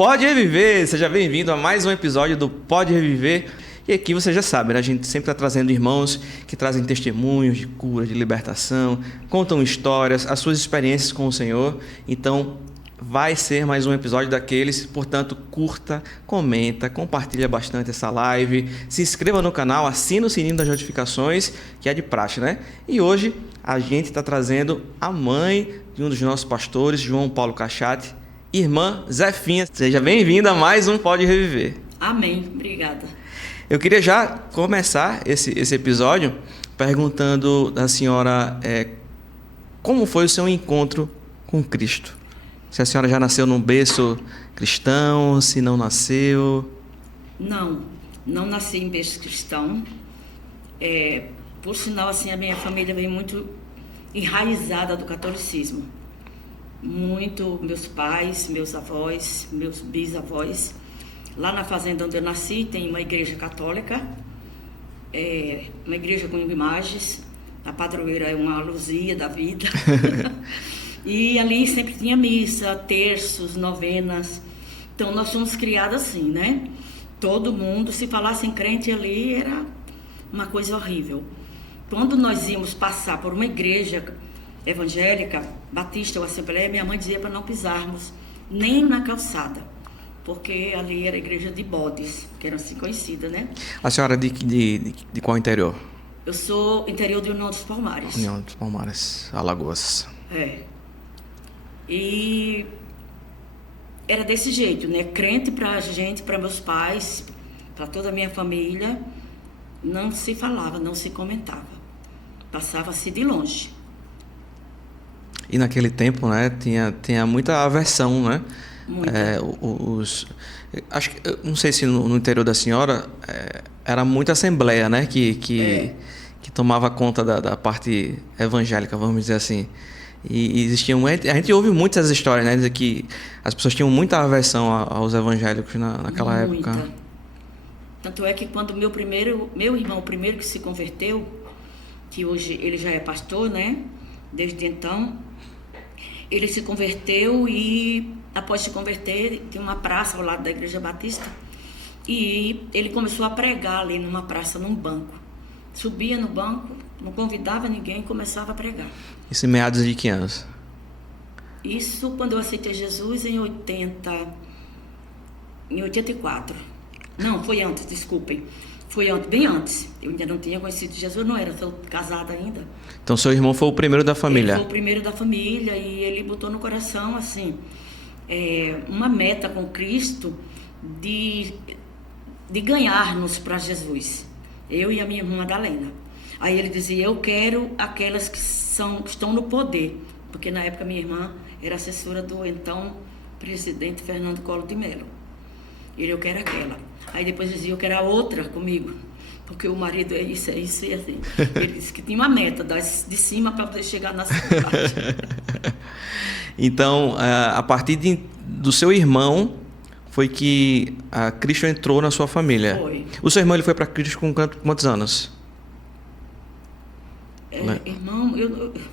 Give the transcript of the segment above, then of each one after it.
Pode Reviver! Seja bem-vindo a mais um episódio do Pode Reviver. E aqui você já sabe, né? A gente sempre está trazendo irmãos que trazem testemunhos de cura, de libertação, contam histórias, as suas experiências com o Senhor. Então, vai ser mais um episódio daqueles. Portanto, curta, comenta, compartilha bastante essa live, se inscreva no canal, assina o sininho das notificações, que é de praxe, né? E hoje a gente está trazendo a mãe de um dos nossos pastores, João Paulo Cachate, irmã Zefinha. Seja bem-vinda a mais um Pode Reviver. Amém. Obrigada. Eu queria já começar esse episódio perguntando da senhora como foi o seu encontro com Cristo. Se a senhora já nasceu num berço cristão, se não nasceu. Não nasci em berço cristão. Por sinal, assim, a minha família veio muito enraizada do catolicismo. Muito, meus pais, meus avós, meus bisavós. Lá na fazenda onde eu nasci tem uma igreja católica, uma igreja com imagens. A padroeira é uma Luzia da vida. E ali sempre tinha missa, terços, novenas. Então nós fomos criados assim, né? Todo mundo, se falasse em crente ali, era uma coisa horrível. Quando nós íamos passar por uma igreja evangélica, batista ou assembleia, minha mãe dizia para não pisarmos nem na calçada, porque ali era a igreja de bodes, que era assim conhecida, né? A senhora de qual interior? Eu sou interior de União dos Palmares. União dos Palmares, Alagoas. E era desse jeito, né? Crente pra gente, para meus pais, para toda a minha família, não se falava, não se comentava. Passava-se de longe. E naquele tempo, né, tinha muita aversão, né? Acho que, não sei se no interior da senhora era muita assembleia, né? Que tomava conta da parte evangélica, vamos dizer assim. E existiam, a gente ouve muitas histórias, né? De que as pessoas tinham muita aversão aos evangélicos naquela época. Tanto é que quando meu irmão, o primeiro que se converteu, que hoje ele já é pastor, né? Desde então, ele se converteu e após se converter, tinha uma praça ao lado da Igreja Batista e ele começou a pregar ali numa praça, num banco. Subia no banco, não convidava ninguém e começava a pregar. Isso em meados de que anos? Isso quando eu aceitei Jesus em 84. Não, foi antes, desculpem. Foi antes, bem antes. Eu ainda não tinha conhecido Jesus, não era, sou casada ainda. Então seu irmão foi o primeiro da família? Ele foi o primeiro da família e ele botou no coração, assim, uma meta com Cristo de ganhar-nos para Jesus. Eu e a minha irmã Madalena. Aí ele dizia, eu quero aquelas que estão no poder. Porque na época minha irmã era assessora do então presidente Fernando Collor de Mello. Eu quero aquela. Aí depois dizia, eu quero a outra comigo. Porque o marido é isso e assim. Ele disse que tinha uma meta de cima para poder chegar na cidade. Então, a partir do seu irmão, foi que Cristo entrou na sua família. Foi. O seu irmão ele foi para Cristo com quantos anos? Irmão,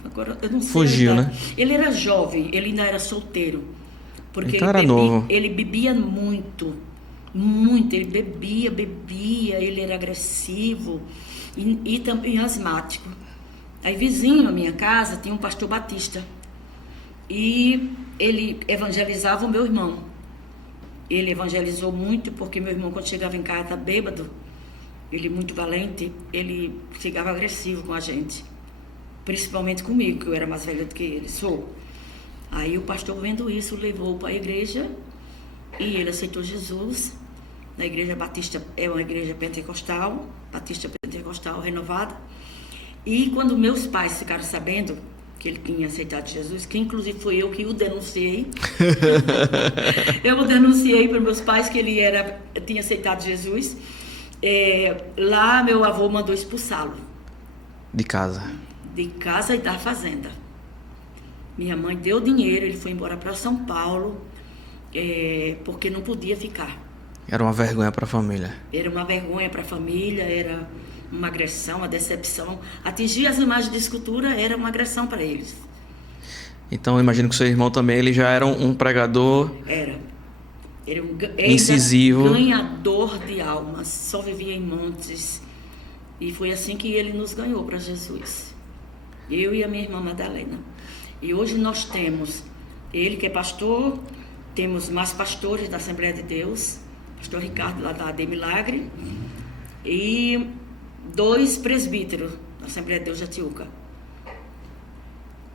agora eu não sei. Fugiu, né? Ele era jovem, ele ainda era solteiro. Porque então era novo. Ele bebia muito, ele bebia, ele era agressivo e também asmático. Aí vizinho à minha casa tinha um pastor batista e ele evangelizava o meu irmão. Ele evangelizou muito porque meu irmão, quando chegava em casa bêbado, ele muito valente, ele chegava agressivo com a gente, principalmente comigo, que eu era mais velha do que ele, sou. Aí o pastor, vendo isso, levou para a igreja e ele aceitou Jesus. Na igreja batista, é uma igreja pentecostal, batista pentecostal renovada. E quando meus pais ficaram sabendo que ele tinha aceitado Jesus, que inclusive foi eu que o denunciei. Eu o denunciei para meus pais que ele tinha aceitado Jesus. Lá meu avô mandou expulsá-lo. De casa? De casa e da fazenda. Minha mãe deu dinheiro, ele foi embora para São Paulo, porque não podia ficar. Era uma vergonha para a família. Era uma vergonha para a família, era uma agressão, uma decepção. Atingir as imagens de escultura era uma agressão para eles. Então, eu imagino que o seu irmão também ele já era um pregador. Era. Era incisivo, ganhador de almas, só vivia em montes. E foi assim que ele nos ganhou para Jesus. Eu e a minha irmã Madalena. E hoje nós temos ele que é pastor, temos mais pastores da Assembleia de Deus, pastor Ricardo lá da AD Milagre, e 2 presbíteros da Assembleia de Deus de Atiuca.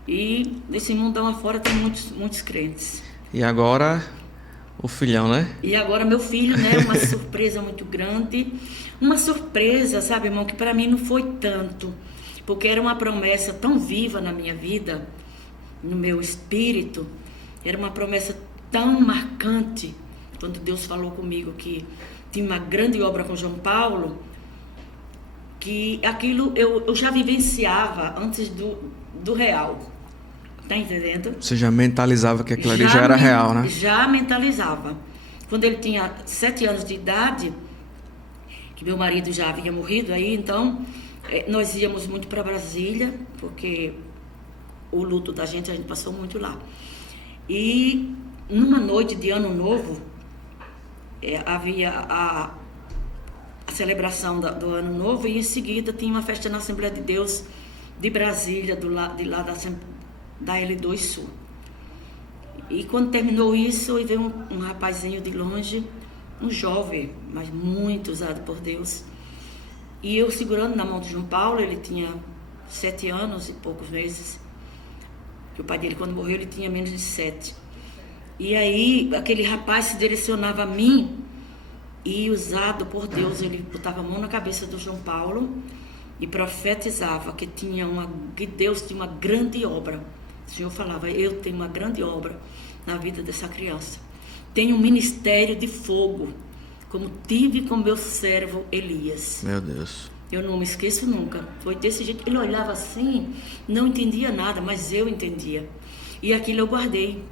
E nesse mundão afora tem muitos crentes. E agora o filhão, né? E agora meu filho, né? Uma surpresa muito grande. Uma surpresa, sabe, irmão, que para mim não foi tanto. Porque era uma promessa tão viva na minha vida, no meu espírito. Era uma promessa tão marcante. Quando Deus falou comigo que tinha uma grande obra com João Paulo, que aquilo eu já vivenciava antes do real. Tá entendendo? Você já mentalizava que aquilo ali já era real, né? Já mentalizava. Quando ele tinha 7 anos de idade, que meu marido já havia morrido aí, então nós íamos muito para Brasília, porque o luto da gente, a gente passou muito lá. E numa noite de Ano Novo, havia a celebração do Ano Novo, e em seguida tinha uma festa na Assembleia de Deus de Brasília, de lá da L2 Sul. E quando terminou isso, veio um rapazinho de longe, um jovem, mas muito usado por Deus. E eu segurando na mão de João Paulo, ele tinha 7 anos e poucos meses. Que o pai dele, quando morreu, ele tinha menos de 7. E aí, aquele rapaz se direcionava a mim, e usado por Deus, ele botava a mão na cabeça do João Paulo e profetizava que Deus tinha uma grande obra. O Senhor falava, eu tenho uma grande obra na vida dessa criança. Tenho um ministério de fogo, como tive com meu servo Elias. Meu Deus. Eu não me esqueço nunca. Foi desse jeito. Ele olhava assim, não entendia nada, mas eu entendia. E aquilo eu guardei.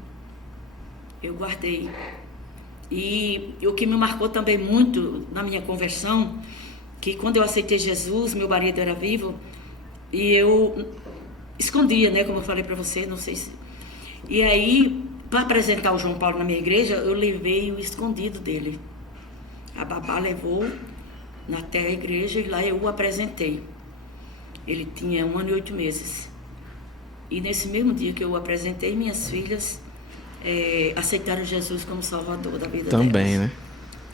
E o que me marcou também muito na minha conversão, que quando eu aceitei Jesus, meu marido era vivo, e eu escondia, né, como eu falei para você, não sei se... E aí, para apresentar o João Paulo na minha igreja, eu levei o escondido dele. A babá levou até a igreja e lá eu o apresentei. Ele tinha 1 ano e 8 meses. E nesse mesmo dia que eu o apresentei, minhas filhas aceitaram Jesus como Salvador da vida delas. Também, né?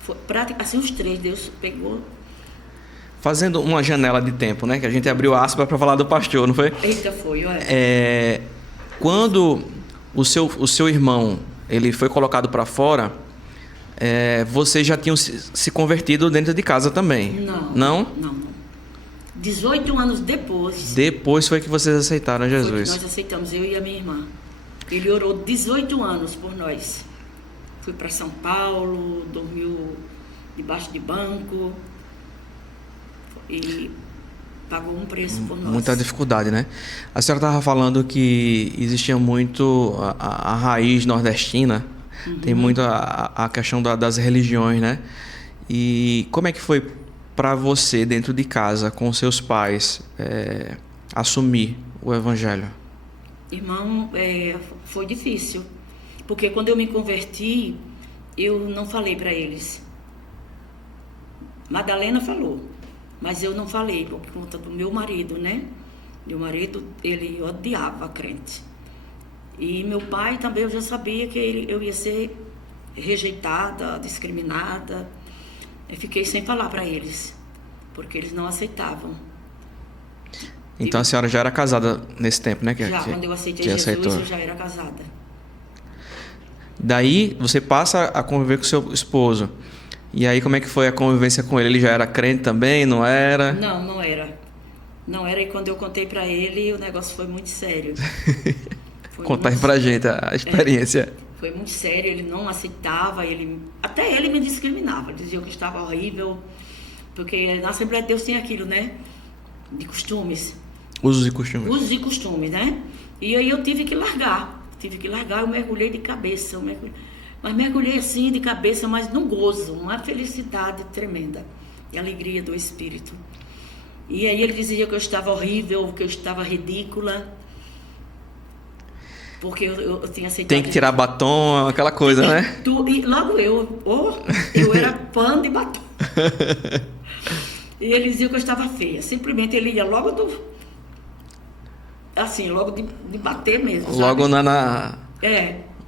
Foi assim, os 3, Deus pegou. Fazendo uma janela de tempo, né? Que a gente abriu aspas para falar do pastor, não foi? Eita, foi, olha. Quando o seu irmão ele foi colocado para fora, vocês já tinham se convertido dentro de casa também? Não. 18 anos depois. Depois foi que vocês aceitaram Jesus. Nós aceitamos, eu e a minha irmã. Ele orou 18 anos por nós. Fui para São Paulo, dormiu debaixo de banco e pagou um preço por nós. Muita dificuldade, né? A senhora estava falando que existia muito a raiz nordestina, tem muito a questão das religiões, né? E como é que foi para você, dentro de casa, com seus pais, assumir o evangelho? Irmão, foi difícil, porque quando eu me converti, eu não falei para eles. Madalena falou, mas eu não falei por conta do meu marido, né? Meu marido, ele odiava crente. E meu pai também, eu já sabia que eu ia ser rejeitada, discriminada. Eu fiquei sem falar para eles, porque eles não aceitavam. Então a senhora já era casada nesse tempo, né? Quando eu aceitei Jesus, eu já era casada. Daí você passa a conviver com seu esposo. E aí como é que foi a convivência com ele? Ele já era crente também, não era? Não era. Não era, e quando eu contei para ele, o negócio foi muito sério. Conta aí pra gente a experiência. Foi muito sério, ele não aceitava, até ele me discriminava, dizia que estava horrível, porque na Assembleia de Deus tem aquilo, né? De costumes. Usos e costumes, né? E aí eu tive que largar, eu mergulhei de cabeça, mas mergulhei assim de cabeça, mas num gozo, uma felicidade tremenda e alegria do Espírito. E aí ele dizia que eu estava horrível, que eu estava ridícula, porque eu tinha aceitado... Tem que tirar batom, aquela coisa, né? E logo eu era fã de batom. E ele dizia que eu estava feia. Simplesmente ele ia logo logo de bater mesmo, sabe? Logo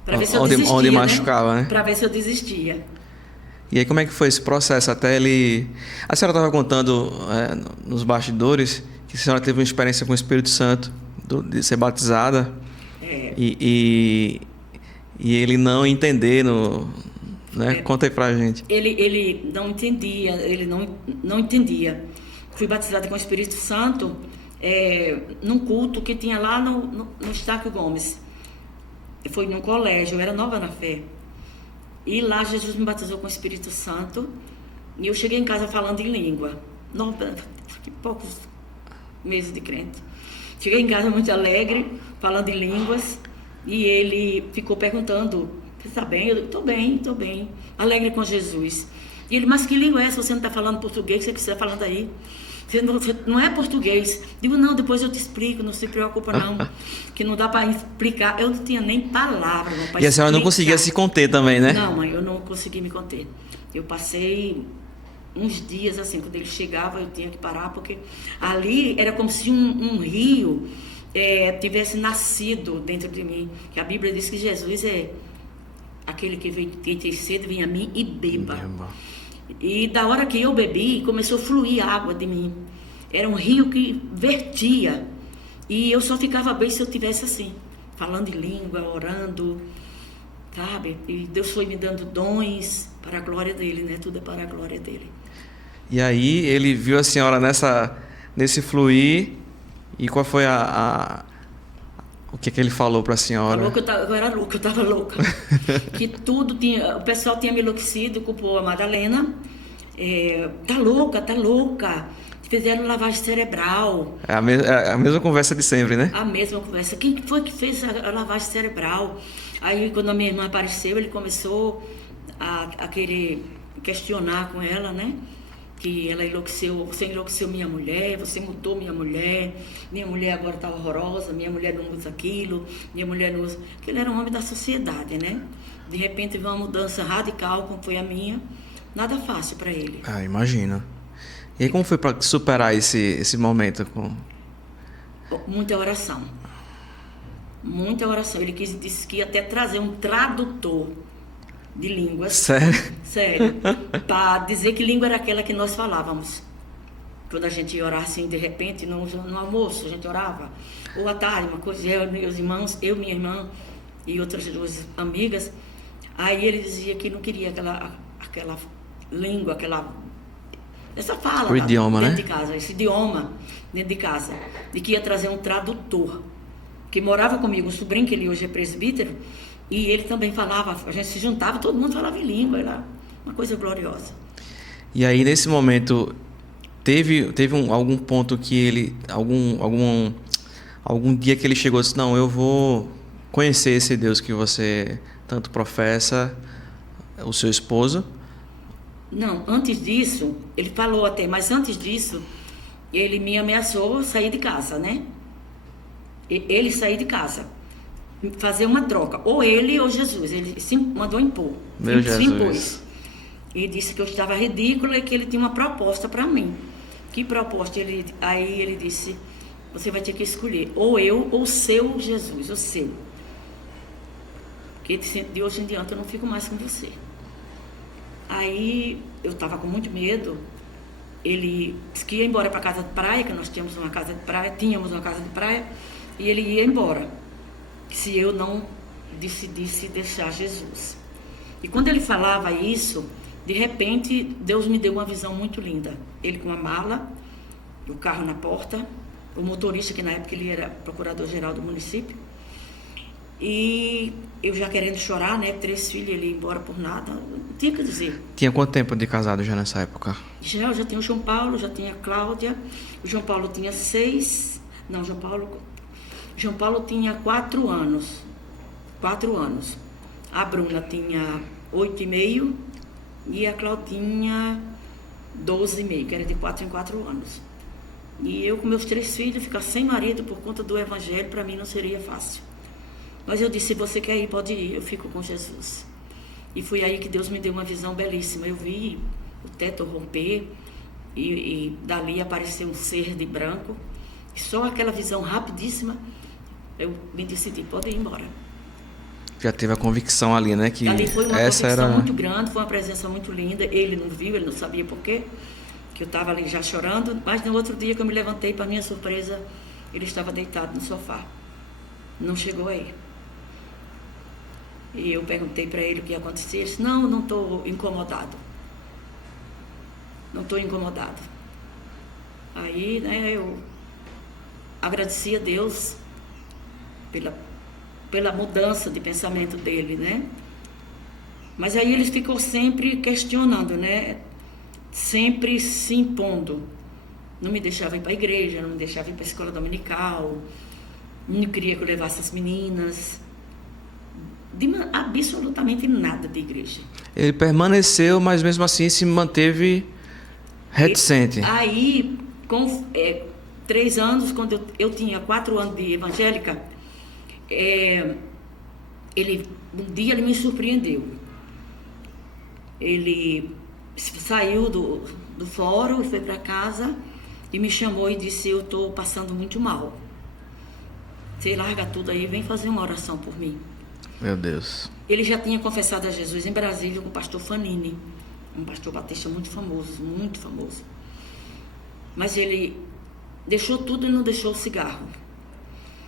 para ver se eu desistia, onde machucava, né? Para ver se eu desistia. E aí como é que foi esse processo até ele... A senhora estava contando nos bastidores que a senhora teve uma experiência com o Espírito Santo, de ser batizada, e ele não entendendo, né? Conta aí pra gente. Ele não entendia, ele não entendia. Fui batizada com o Espírito Santo num culto que tinha lá no Estácio Gomes. Foi num colégio, eu era nova na fé. E lá Jesus me batizou com o Espírito Santo. E eu cheguei em casa falando em língua. Poucos meses de crente. Cheguei em casa muito alegre, falando em línguas. E ele ficou perguntando: você está bem? Eu estou bem. Alegre com Jesus. E ele: mas que língua é essa? Você não está falando português? Você que está falando aí? Você não é português. Digo: não, depois eu te explico, não se preocupa não. Que não dá para explicar. Eu não tinha nem palavra. E a senhora não conseguia se conter também, né? Não, mãe, eu não consegui me conter. Eu passei uns dias assim, quando ele chegava eu tinha que parar, porque ali era como se um rio tivesse nascido dentro de mim. Que a Bíblia diz que Jesus é aquele que veio, quem tem sede, vem a mim e beba. E da hora que eu bebi, começou a fluir água de mim. Era um rio que vertia. E eu só ficava bem se eu tivesse assim, falando em língua, orando, sabe? E Deus foi me dando dons para a glória dele, né? Tudo é para a glória dele. E aí ele viu a senhora nesse fluir. E qual foi o que ele falou para a senhora? Falou que eu era louca, eu estava louca. Que tudo tinha... O pessoal tinha me enlouquecido, culpou a Madalena. Tá louca. Fizeram lavagem cerebral. É a mesma conversa de sempre, né? A mesma conversa. Quem foi que fez a lavagem cerebral? Aí, quando a minha irmã apareceu, ele começou a querer questionar com ela, né? Que ela enlouqueceu, você enlouqueceu minha mulher, você mudou minha mulher agora está horrorosa, minha mulher não usa aquilo, minha mulher não usa... Porque ele era um homem da sociedade, né? De repente, veio uma mudança radical, como foi a minha, nada fácil para ele. Ah, imagina. E aí, como foi para superar esse momento? Muita oração. Ele disse que ia até trazer um tradutor de línguas. Sério. Para dizer que língua era aquela que nós falávamos. Quando a gente ia orar assim, de repente, no almoço, a gente orava. Ou à tarde, uma coisa, meus irmãos, minha irmã e outras duas amigas. Aí ele dizia que não queria aquela língua, essa fala. O idioma, dentro né? De casa, esse idioma dentro de casa. E que ia trazer um tradutor. Que morava comigo, um sobrinho, que ele hoje é presbítero. E ele também falava, a gente se juntava, todo mundo falava em língua, era uma coisa gloriosa. E aí, nesse momento, teve algum ponto que ele, algum dia que ele chegou e disse: não, eu vou conhecer esse Deus que você tanto professa, o seu esposo? Não, antes disso, ele falou até, mas antes disso, ele me ameaçou sair de casa, né? Ele sair de casa. Fazer uma troca, ou ele ou Jesus. Ele se mandou impor. Meu Jesus. Se impôs. E disse que eu estava ridícula e que ele tinha uma proposta para mim. Que proposta? Aí ele disse: você vai ter que escolher, ou eu ou o seu Jesus, o seu. Porque de hoje em diante eu não fico mais com você. Aí eu estava com muito medo. Ele disse que ia embora para a casa de praia, que nós tínhamos uma casa de praia, e ele ia embora se eu não decidisse deixar Jesus. E quando ele falava isso, de repente, Deus me deu uma visão muito linda. Ele com a mala, o carro na porta, o motorista, que na época ele era procurador-geral do município, e eu já querendo chorar, né? 3 filhos, ele ia embora por nada, não tinha o que dizer. Tinha quanto tempo de casado já nessa época? Eu já tinha o João Paulo, já tinha a Cláudia, o João Paulo tinha 6, não, João Paulo tinha 4 anos. 4 anos. A Bruna tinha 8,5 e a Claudinha 12,5, que era de 4 em 4 anos. E eu com meus 3 filhos, ficar sem marido por conta do evangelho, para mim não seria fácil. Mas eu disse, se você quer ir, pode ir, eu fico com Jesus. E foi aí que Deus me deu uma visão belíssima. Eu vi o teto romper e dali apareceu um ser de branco. E só aquela visão rapidíssima, eu me decidi, pode ir embora. Já teve a convicção ali, né? Que ali foi uma essa convicção era muito grande, foi uma presença muito linda. Ele não viu, ele não sabia por quê, que eu estava ali já chorando. Mas no outro dia que eu me levantei, para minha surpresa, ele estava deitado no sofá. Não chegou aí. E eu perguntei para ele o que ia acontecer. Ele disse, não estou incomodado. Não estou incomodado. Aí, né, eu agradeci a Deus pela mudança de pensamento dele, né? Mas aí ele ficou sempre questionando, né? Sempre se impondo. Não me deixava ir para a igreja, não me deixava ir para a escola dominical, não queria que eu levasse as meninas. Absolutamente nada de igreja. Ele permaneceu, mas mesmo assim se manteve reticente. Aí, com 3 anos, quando eu tinha 4 anos de evangélica, um dia ele me surpreendeu. Ele saiu do fórum, foi para casa e me chamou e disse, eu estou passando muito mal. Você larga tudo aí, vem fazer uma oração por mim. Meu Deus. Ele já tinha confessado a Jesus em Brasília com o pastor Fanini, um pastor batista muito famoso, muito famoso. Mas ele deixou tudo e não deixou o cigarro.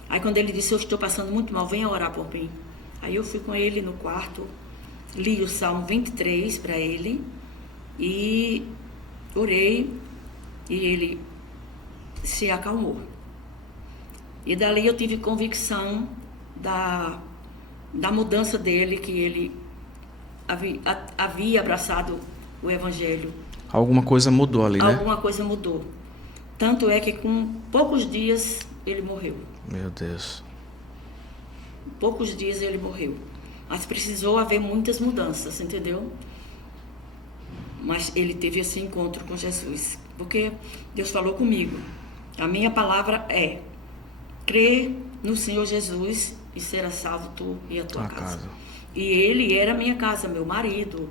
Aí quando ele disse, eu estou passando muito mal, venha orar por mim. Aí eu fui com ele no quarto, li o Salmo 23 para ele e orei e ele se acalmou. E dali eu tive convicção da mudança dele, que ele havia abraçado o Evangelho. Alguma coisa mudou ali, né? Alguma coisa mudou. Tanto é que com poucos dias ele morreu. Meu Deus. Poucos dias ele morreu. Mas precisou haver muitas mudanças, entendeu? Mas ele teve esse encontro com Jesus. Porque Deus falou comigo. A minha palavra é: crê no Senhor Jesus e será salvo tu e a tua casa. E ele era a minha casa, meu marido.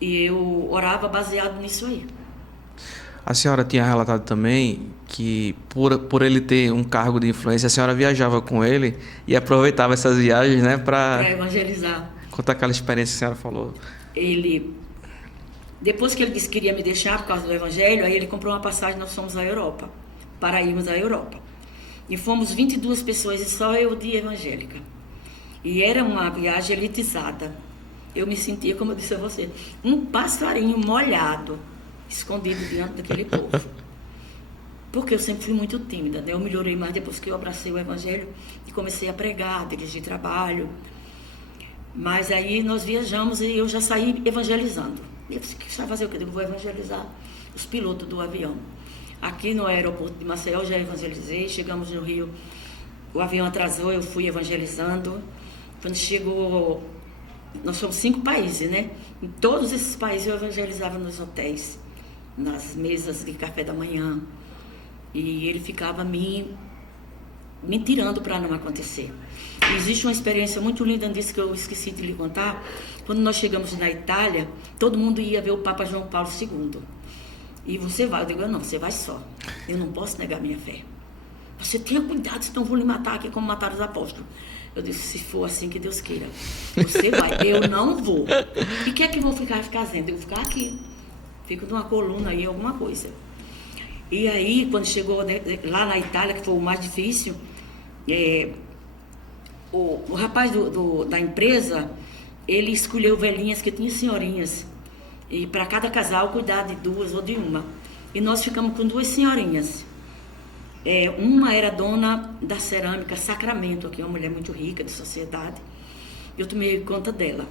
E eu orava baseado nisso aí. A senhora tinha relatado também que por ele ter um cargo de influência, a senhora viajava com ele e aproveitava essas viagens, né, para evangelizar. Contar aquela experiência que a senhora falou. Depois que ele disse que queria me deixar por causa do Evangelho, aí ele comprou uma passagem, nós fomos à Europa, para irmos à Europa. E fomos 22 pessoas, e só eu de evangélica. E era uma viagem elitizada. Eu me sentia, como eu disse a você, um passarinho molhado, escondido diante daquele povo. Porque eu sempre fui muito tímida, né? Eu melhorei mais depois que eu abracei o Evangelho e comecei a pregar, dirigir trabalho. Mas aí nós viajamos e eu já saí evangelizando. E eu disse, que vai fazer o quê? Eu vou evangelizar os pilotos do avião. Aqui no aeroporto de Maceió eu já evangelizei, chegamos no Rio, o avião atrasou, eu fui evangelizando. Quando chegou, nós somos 5 países, né? Em todos esses países eu evangelizava nos hotéis, nas mesas de café da manhã. E ele ficava me tirando para não acontecer. E existe uma experiência muito linda disso que eu esqueci de lhe contar. Quando nós chegamos na Itália, todo mundo ia ver o Papa João Paulo II. E você vai? Eu digo, não, você vai só. Eu não posso negar minha fé. Você tenha cuidado, senão vou lhe matar aqui como mataram os apóstolos. Eu disse, se for assim que Deus queira, você vai, eu não vou. E o que é que eu vou ficar fazendo? Eu vou ficar aqui. Fico numa coluna aí, alguma coisa. E aí, quando chegou lá na Itália, que foi o mais difícil, o rapaz da empresa, ele escolheu velhinhas que tinham senhorinhas. E para cada casal cuidar de 2 ou de 1. E nós ficamos com 2 senhorinhas. Uma era dona da cerâmica Sacramento, que é uma mulher muito rica, de sociedade. Eu tomei conta dela.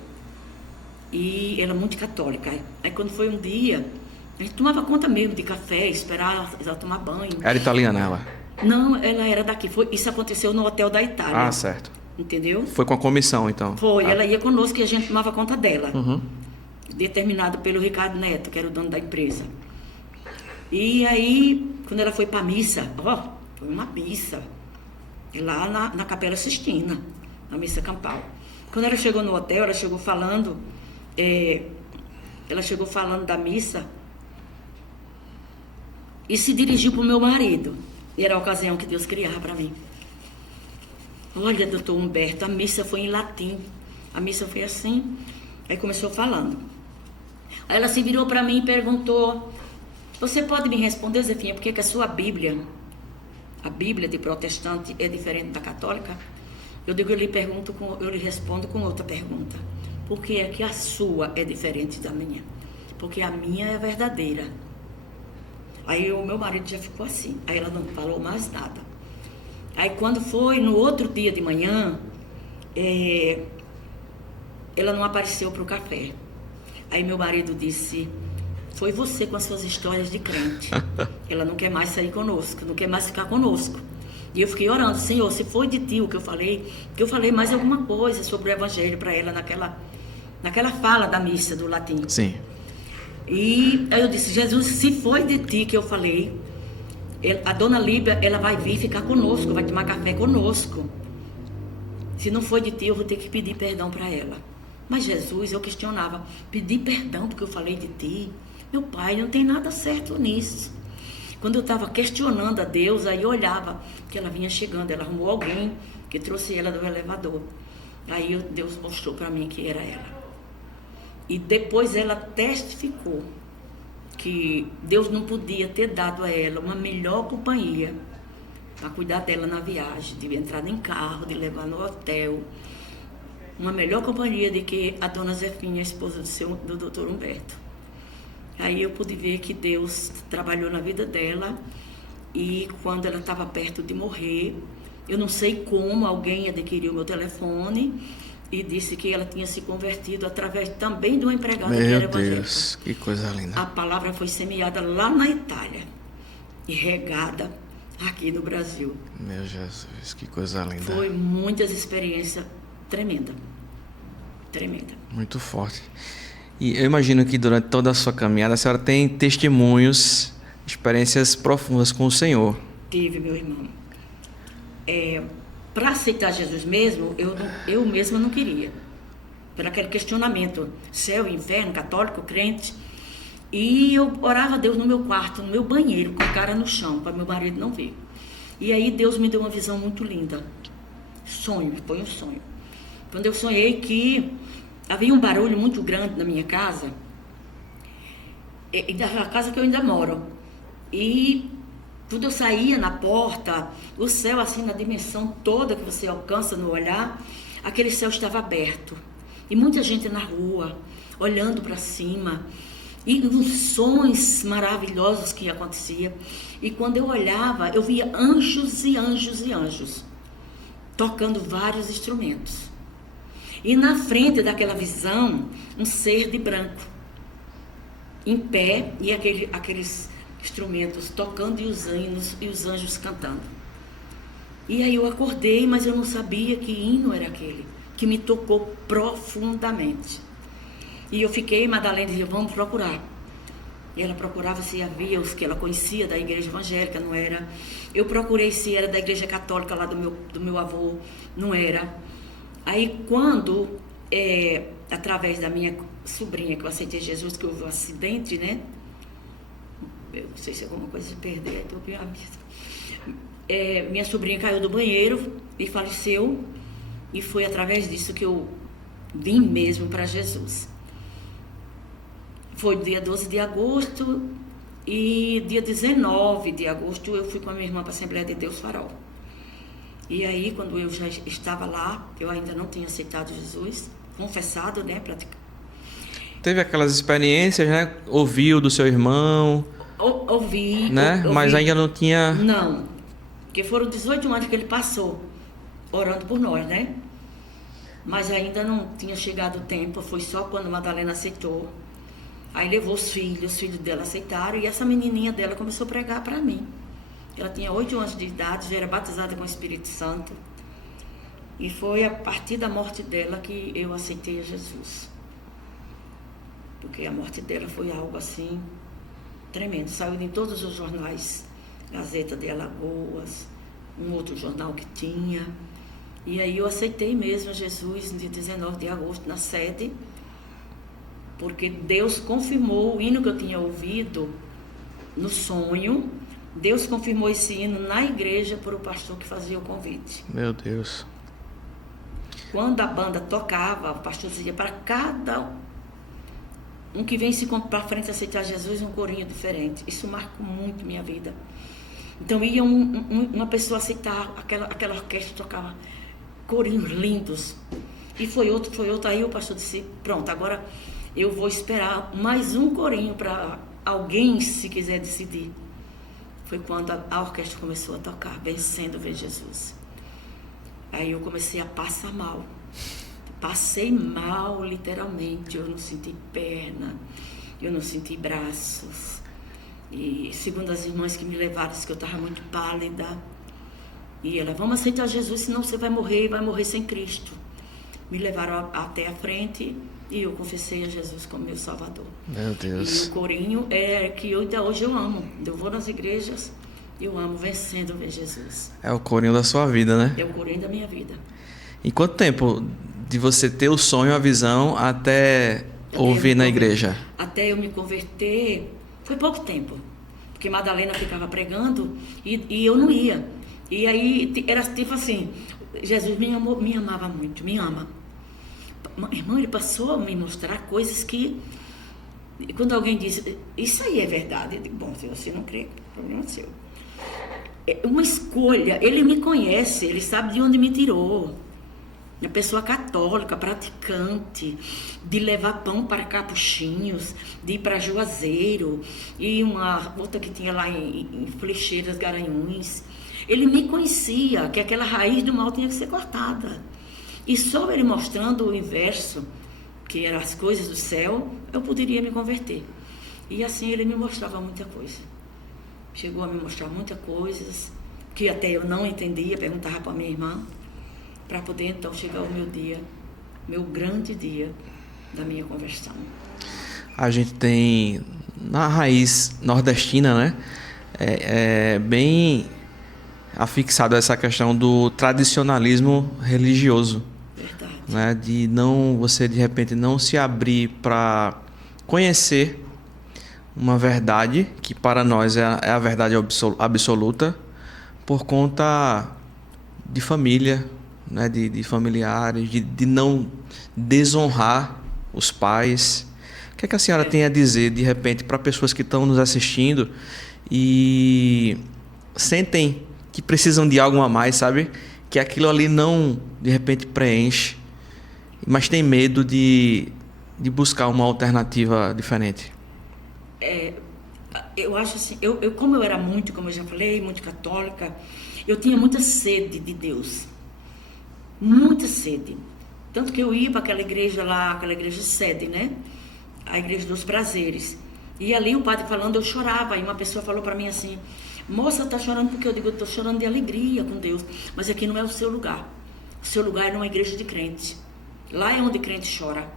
E ela muito católica. Aí quando foi um dia, a gente tomava conta mesmo de café, esperar ela tomar banho. Era italiana ela? Não, ela era daqui. Isso aconteceu no hotel da Itália. Ah, certo. Entendeu? Foi com a comissão, então? Foi, ela ia conosco e a gente tomava conta dela. Uhum. Determinado pelo Ricardo Neto, que era o dono da empresa. E aí, quando ela foi para a missa, foi uma missa, lá na Capela Sistina, na missa campal. Quando ela chegou no hotel, ela chegou falando da missa e se dirigiu para o meu marido. E era a ocasião que Deus criava para mim. Olha, doutor Humberto, a missa foi em latim. A missa foi assim. Aí começou falando. Aí ela se virou para mim e perguntou: você pode me responder, Zefinha, por que a sua Bíblia, a Bíblia de protestante, é diferente da católica? Eu lhe respondo com outra pergunta. Por que é que a sua é diferente da minha? Porque a minha é verdadeira. Aí o meu marido já ficou assim. Aí ela não falou mais nada. Aí quando foi no outro dia de manhã, ela não apareceu para o café. Aí meu marido disse: foi você com as suas histórias de crente. Ela não quer mais sair conosco, não quer mais ficar conosco. E eu fiquei orando: Senhor, se foi de ti o que eu falei mais alguma coisa sobre o evangelho para ela naquela fala da missa do latim. Sim. E aí eu disse: Jesus, se foi de ti que eu falei, a dona Líbia, ela vai vir ficar conosco, vai tomar café conosco. Se não foi de ti, eu vou ter que pedir perdão para ela. Mas Jesus, eu questionava: pedir perdão porque eu falei de ti? Meu pai, não tem nada certo nisso. Quando eu estava questionando a Deus, aí eu olhava que ela vinha chegando, ela arrumou alguém que trouxe ela do elevador. Aí Deus mostrou para mim que era ela. E depois ela testificou que Deus não podia ter dado a ela uma melhor companhia para cuidar dela na viagem, de entrar em carro, de levar no hotel. Uma melhor companhia do que a dona Zefinha, a esposa do doutor Humberto. Aí eu pude ver que Deus trabalhou na vida dela, e quando ela estava perto de morrer, eu não sei como, alguém adquiriu meu telefone e disse que ela tinha se convertido através também de uma empregada que era evangélica. Meu Deus, que coisa linda. A palavra foi semeada lá na Itália e regada aqui no Brasil. Meu Jesus, que coisa linda. Foi muitas experiências tremendas. Muito forte. E eu imagino que durante toda a sua caminhada a senhora tem testemunhos, experiências profundas com o Senhor. Tive, meu irmão. Para aceitar Jesus mesmo, eu mesma não queria. Por aquele questionamento, céu, inferno, católico, crente. E eu orava a Deus no meu quarto, no meu banheiro, com a cara no chão, para meu marido não ver. E aí Deus me deu uma visão muito linda. Sonho, foi um sonho. Quando eu sonhei que havia um barulho muito grande na minha casa, e da casa que eu ainda moro. E quando eu saía na porta, o céu assim na dimensão toda que você alcança no olhar, aquele céu estava aberto. E muita gente na rua, olhando para cima. E uns sons maravilhosos que acontecia. E quando eu olhava, eu via anjos e anjos e anjos, tocando vários instrumentos. E na frente daquela visão, um ser de branco, em pé, e aqueles instrumentos tocando, e os hinos e os anjos cantando. E aí eu acordei, mas eu não sabia que hino era aquele, que me tocou profundamente. E eu fiquei, Madalena dizia: vamos procurar. E ela procurava se havia os que ela conhecia da igreja evangélica, não era. Eu procurei se era da igreja católica lá do meu avô, não era. Aí quando, através da minha sobrinha, que eu aceitei Jesus, que houve um acidente, né? Eu não sei se alguma coisa se perder, estou bem minha sobrinha caiu do banheiro e faleceu. E foi através disso que eu vim mesmo para Jesus. Foi dia 12 de agosto e dia 19 de agosto eu fui com a minha irmã para a Assembleia de Deus Farol. E aí, quando eu já estava lá, eu ainda não tinha aceitado Jesus, confessado, né, praticamente. Teve aquelas experiências, né? Ouviu do seu irmão. Ouvi. Né? Mas ainda não tinha... Não, porque foram 18 anos que ele passou orando por nós, né? Mas ainda não tinha chegado o tempo, foi só quando a Madalena aceitou. Aí levou os filhos dela aceitaram, e essa menininha dela começou a pregar para mim. Ela tinha 8 anos de idade, já era batizada com o Espírito Santo. E foi a partir da morte dela que eu aceitei a Jesus. Porque a morte dela foi algo assim tremendo. Saiu em todos os jornais, Gazeta de Alagoas, um outro jornal que tinha. E aí eu aceitei mesmo Jesus no dia 19 de agosto, na sede, porque Deus confirmou o hino que eu tinha ouvido no sonho. Deus confirmou esse hino na igreja por o pastor que fazia o convite. Meu Deus. Quando a banda tocava, o pastor dizia para cada um que vem se para frente aceitar Jesus, um corinho diferente. Isso marcou muito minha vida. Então ia uma pessoa aceitar, aquela orquestra tocava corinhos lindos. E foi outro. Aí o pastor disse, pronto, agora eu vou esperar mais um corinho para alguém, se quiser decidir. Foi quando a orquestra começou a tocar, Vencendo Ver Jesus. Aí eu comecei a passar mal. Passei mal, literalmente. Eu não senti perna, eu não senti braços. E segundo as irmãs que me levaram, disse que eu estava muito pálida. E ela, vamos aceitar Jesus, senão você vai morrer sem Cristo. Me levaram até a frente e eu confessei a Jesus como meu Salvador. Meu Deus. E o corinho é que até hoje eu amo. Eu vou nas igrejas, eu amo Vencendo Ver Jesus. É o corinho da sua vida, né? É o corinho da minha vida. E quanto tempo de você ter o sonho, a visão, até ouvir na igreja? Até eu me converter, foi pouco tempo. Porque Madalena ficava pregando e eu não ia. E aí era tipo assim, Jesus me amava muito, me ama. Irmão, ele passou a me mostrar coisas que, quando alguém diz, isso aí é verdade, eu digo, bom, se você não crê, o problema é seu. É uma escolha, ele me conhece, ele sabe de onde me tirou. Uma pessoa católica, praticante, de levar pão para Capuchinhos, de ir para Juazeiro, e uma outra que tinha lá em Flecheiras, Garanhuns. Ele me conhecia, que aquela raiz do mal tinha que ser cortada. E só ele mostrando o inverso, que eram as coisas do céu, eu poderia me converter. E assim ele me mostrava muita coisa. Chegou a me mostrar muitas coisas, que até eu não entendia, perguntava para minha irmã, para poder então chegar o meu dia, meu grande dia da minha conversão. A gente tem, na raiz nordestina, né, bem afixado essa questão do tradicionalismo religioso. Verdade. Né, de não, você de repente não se abrir para conhecer uma verdade que para nós é a verdade absoluta, por conta de família, né, de familiares, de não desonrar os pais. O que é que a senhora tem a dizer, de repente, para pessoas que estão nos assistindo e sentem que precisam de algo a mais, sabe? Que aquilo ali não, de repente, preenche, mas tem medo de buscar uma alternativa diferente. Eu acho assim, como eu era muito, como eu já falei, muito católica, eu tinha muita sede de Deus. Muita sede. Tanto que eu ia para aquela igreja lá, aquela igreja sede, né? A igreja dos prazeres. E ali o padre falando, eu chorava. E uma pessoa falou para mim assim, moça, tá chorando porque eu digo, eu tô chorando de alegria com Deus. Mas aqui não é o seu lugar. O seu lugar é numa igreja de crente. Lá é onde crente chora.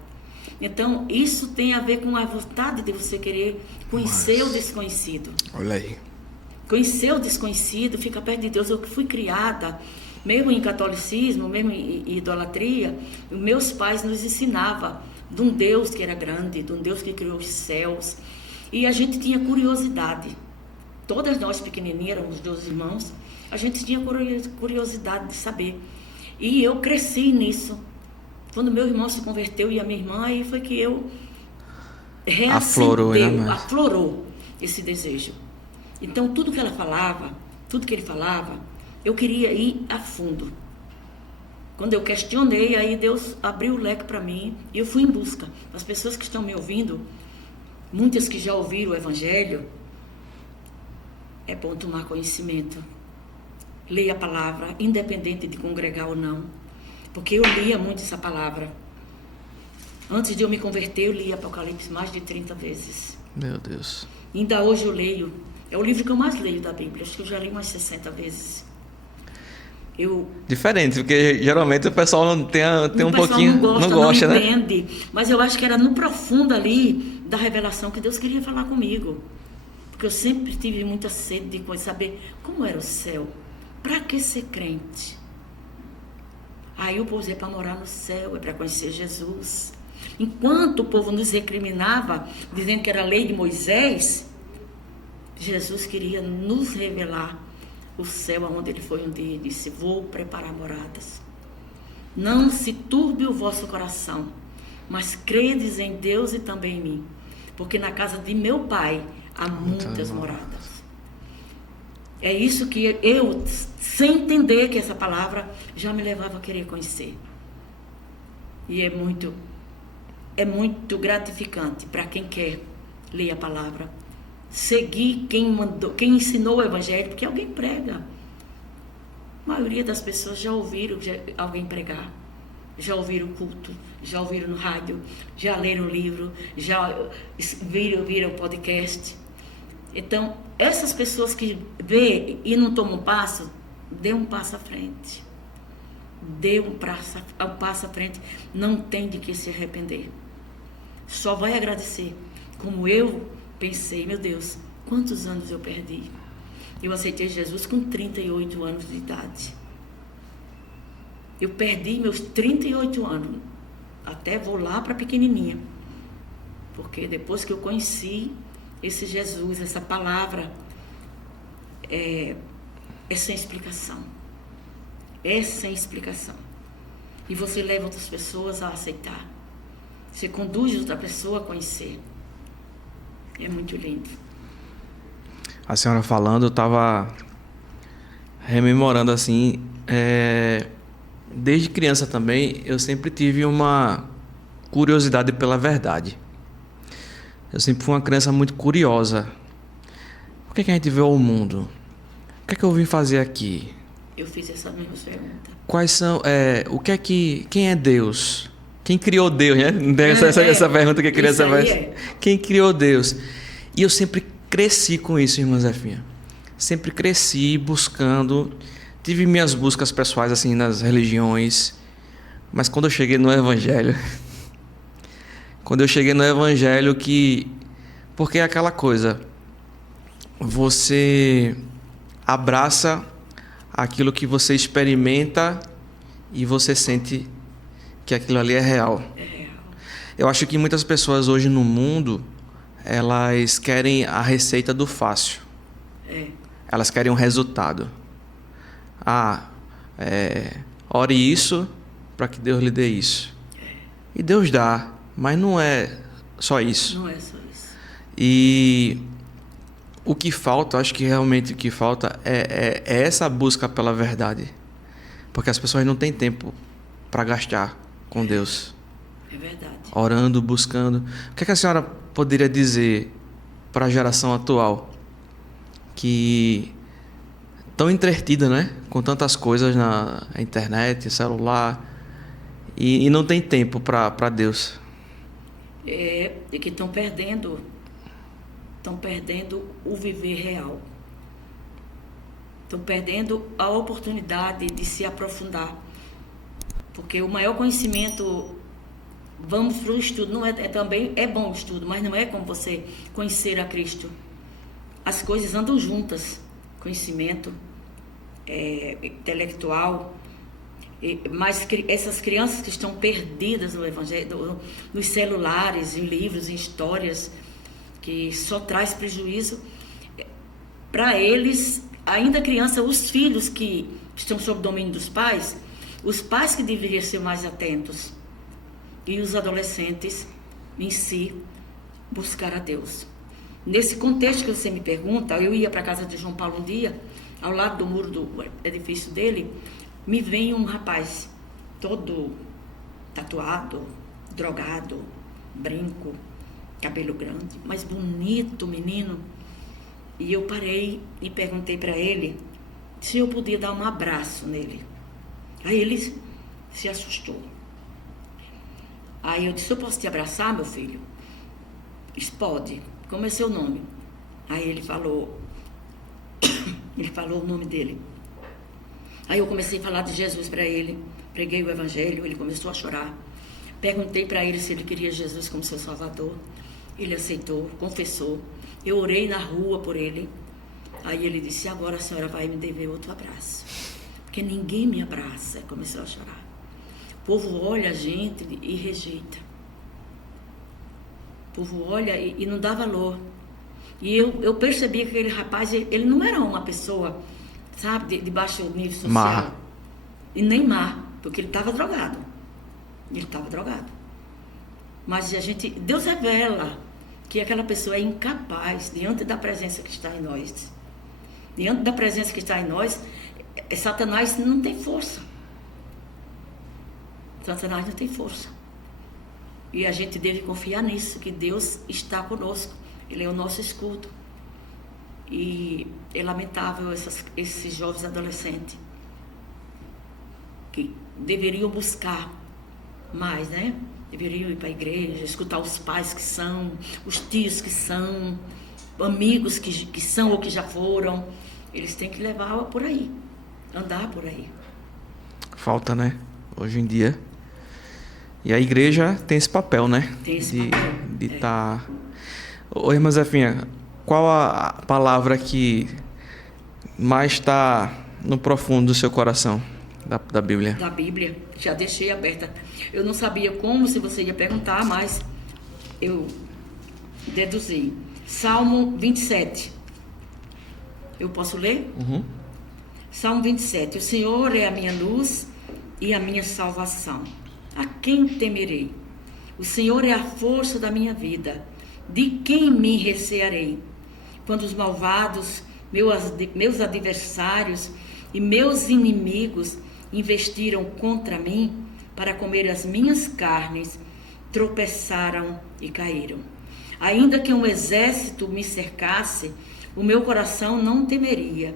Então, isso tem a ver com a vontade de você querer conhecer o desconhecido. Olha aí. Conhecer o desconhecido, ficar perto de Deus. Eu que fui criada, mesmo em catolicismo, mesmo em idolatria, meus pais nos ensinavam de um Deus que era grande, de um Deus que criou os céus. E a gente tinha curiosidade. Todas nós pequenininhas, éramos 12 irmãos, a gente tinha curiosidade de saber. E eu cresci nisso. Quando meu irmão se converteu e a minha irmã, aí foi que eu aflorou esse desejo. Então, tudo que ela falava, tudo que ele falava, eu queria ir a fundo. Quando eu questionei, aí Deus abriu o leque para mim e eu fui em busca. As pessoas que estão me ouvindo, muitas que já ouviram o Evangelho, é bom tomar conhecimento. Leia a palavra, independente de congregar ou não. Porque eu lia muito essa palavra. Antes de eu me converter, eu li Apocalipse mais de 30 vezes. Meu Deus. Ainda hoje eu leio. É o livro que eu mais leio da Bíblia. Acho que eu já li umas 60 vezes. Diferente, porque geralmente o pessoal não tem um pouquinho... não gosta, né? Não entende. Mas eu acho que era no profundo ali da revelação que Deus queria falar comigo. Porque eu sempre tive muita sede de saber como era o céu. Para que ser crente? Aí o povo é para morar no céu, é para conhecer Jesus. Enquanto o povo nos recriminava, dizendo que era a lei de Moisés, Jesus queria nos revelar o céu aonde ele foi um dia e disse: vou preparar moradas. Não se turbe o vosso coração, mas credes em Deus e também em mim, porque na casa de meu pai há muitas moradas. É isso que eu, sem entender que essa palavra já me levava a querer conhecer. E é muito gratificante para quem quer ler a palavra, seguir quem ensinou o evangelho, porque alguém prega. A maioria das pessoas já ouviram alguém pregar, já ouviram o culto, já ouviram no rádio, já leram o livro, já viram o podcast. Então, essas pessoas que vê e não tomam um passo, dê um passo à frente. Dê um passo à frente, não tem de que se arrepender. Só vai agradecer. Como eu pensei, meu Deus, quantos anos eu perdi? Eu aceitei Jesus com 38 anos de idade. Eu perdi meus 38 anos. Até vou lá para pequenininha. Porque depois que eu conheci esse Jesus, essa palavra, é sem explicação. É sem explicação. E você leva outras pessoas a aceitar. Você conduz outra pessoa a conhecer. É muito lindo. A senhora falando, eu estava rememorando assim, desde criança também, eu sempre tive uma curiosidade pela verdade. Eu sempre fui uma criança muito curiosa. Por que a gente vê o mundo? O que é que eu vim fazer aqui? Eu fiz essa mesma pergunta. Quais são, quem é Deus? Quem criou Deus, né? Essa pergunta que a criança vai... Quem criou Deus? E eu sempre cresci com isso, irmã Zefinha. Sempre cresci buscando... Tive minhas buscas pessoais, assim, nas religiões. Mas quando eu cheguei no Evangelho... Porque é aquela coisa... Você abraça aquilo que você experimenta e você sente que aquilo ali é real. Eu acho que muitas pessoas hoje no mundo, elas querem a receita do fácil. Elas querem um resultado. Ore isso para que Deus lhe dê isso. E Deus dá, mas não é só isso. Não é só isso. E o que falta, acho que realmente o que falta é essa busca pela verdade. Porque as pessoas não têm tempo para gastar com Deus. É verdade. Orando, buscando. O que a senhora poderia dizer para a geração atual que tão entretida, né? Com tantas coisas na internet, celular, e não tem tempo para Deus? É que estão perdendo o viver real. Estão perdendo a oportunidade de se aprofundar. Porque o maior conhecimento, vamos para o estudo, não também é bom o estudo, mas não é como você conhecer a Cristo. As coisas andam juntas, conhecimento intelectual, mas essas crianças que estão perdidas no Evangelho, nos celulares, em livros, em histórias, que só traz prejuízo para eles, ainda criança, os filhos que estão sob o domínio dos pais, os pais que deveriam ser mais atentos, e os adolescentes em si buscar a Deus. Nesse contexto que você me pergunta, eu ia para a casa de João Paulo um dia, ao lado do muro do edifício dele, me vem um rapaz todo tatuado, drogado, brinco, cabelo grande, mas bonito menino. E eu parei e perguntei para ele se eu podia dar um abraço nele. Aí ele se assustou. Aí eu disse: eu posso te abraçar, meu filho? Disse: pode. Como é seu nome? Aí ele falou o nome dele. Aí eu comecei a falar de Jesus para ele, preguei o evangelho, ele começou a chorar. Perguntei para ele se ele queria Jesus como seu salvador. Ele aceitou, confessou. Eu orei na rua por ele. Aí ele disse: agora a senhora vai me dever outro abraço, porque ninguém me abraça. Começou a chorar. O povo olha a gente e rejeita. O povo olha e não dá valor. E eu percebi que aquele rapaz, ele não era uma pessoa, sabe, de baixo nível social. Má. E nem má, porque ele estava drogado. Mas Deus revela que aquela pessoa é incapaz diante da presença que está em nós. Diante da presença que está em nós, Satanás não tem força. Satanás não tem força. E a gente deve confiar nisso, que Deus está conosco. Ele é o nosso escudo. E é lamentável esses jovens adolescentes que deveriam buscar mais, né? Deveriam ir para a igreja, escutar os pais que são, os tios que são, amigos que são ou que já foram. Eles têm que levar por aí, andar por aí. Falta, né? Hoje em dia. E a igreja tem esse papel, né? Tem esse papel. De estar... Ô, irmã Zefinha, qual a palavra que mais está no profundo do seu coração, da Bíblia? Da Bíblia, já deixei aberta. Eu não sabia como, se você ia perguntar, mas eu deduzi. Salmo 27. Eu posso ler? Uhum. Salmo 27. O Senhor é a minha luz e a minha salvação. A quem temerei? O Senhor é a força da minha vida. De quem me recearei? Quando os malvados, meus adversários e meus inimigos investiram contra mim para comer as minhas carnes, tropeçaram e caíram. Ainda que um exército me cercasse, o meu coração não temeria.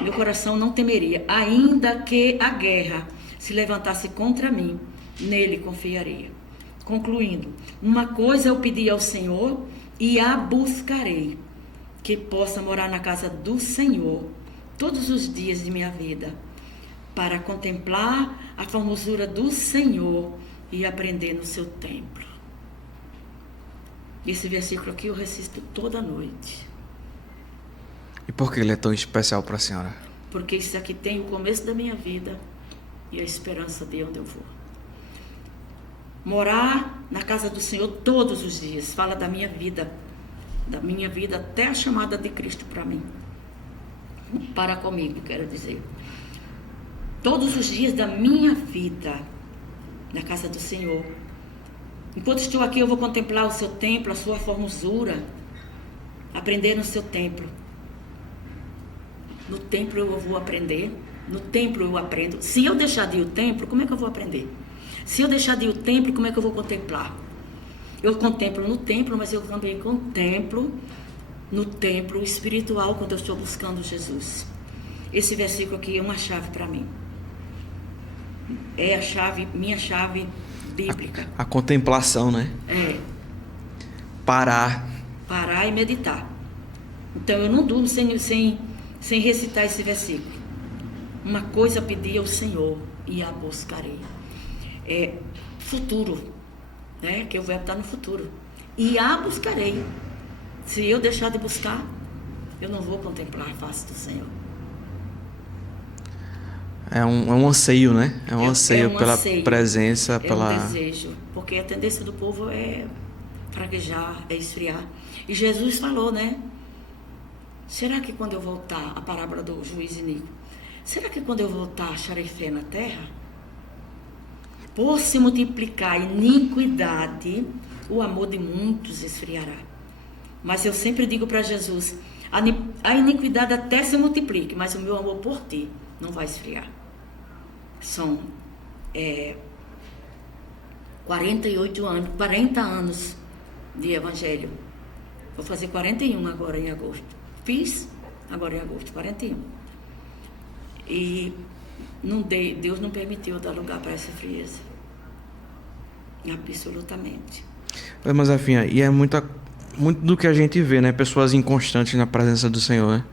Meu coração não temeria. Ainda que a guerra se levantasse contra mim, nele confiaria. Concluindo, uma coisa eu pedi ao Senhor e a buscarei, que possa morar na casa do Senhor todos os dias de minha vida, para contemplar a formosura do Senhor e aprender no seu templo. Esse versículo aqui eu recito toda noite. E por que ele é tão especial para a senhora? Porque isso aqui tem o começo da minha vida e a esperança de onde eu vou. Morar na casa do Senhor todos os dias, fala da minha vida até a chamada de Cristo para mim. Para comigo, quero dizer. Todos os dias da minha vida na casa do Senhor. Enquanto estou aqui, eu vou contemplar o seu templo, a sua formosura, aprender no seu templo. No templo eu vou aprender, no templo eu aprendo. Se eu deixar de ir ao templo, como é que eu vou aprender? Se eu deixar de ir ao templo, como é que eu vou contemplar? Eu contemplo no templo, mas eu também contemplo no templo espiritual quando eu estou buscando Jesus. Esse versículo aqui é uma chave para mim. É a chave, minha chave bíblica. A contemplação, né? É. Parar E meditar. Então eu não durmo sem recitar esse versículo. Uma coisa pedi ao Senhor e a buscarei. É futuro, né? Que eu vou estar no futuro. E a buscarei. Se eu deixar de buscar, eu não vou contemplar a face do Senhor. É um anseio, né? É um anseio pela anseio, presença, pela... um desejo. Porque a tendência do povo é fraquejar, é esfriar. E Jesus falou, né? Será que quando eu voltar, a parábola do juiz iníquo, será que quando eu voltar acharei fé na terra? Por se multiplicar a iniquidade, o amor de muitos esfriará. Mas eu sempre digo para Jesus, a iniquidade até se multiplique, mas o meu amor por ti não vai esfriar. São 40 anos de evangelho. Vou fazer 41 agora em agosto. Fiz agora em agosto, 41. E Deus não permitiu dar lugar para essa frieza. Absolutamente. Mas, Zefinha, e é muito do que a gente vê, né? Pessoas inconstantes na presença do Senhor, né?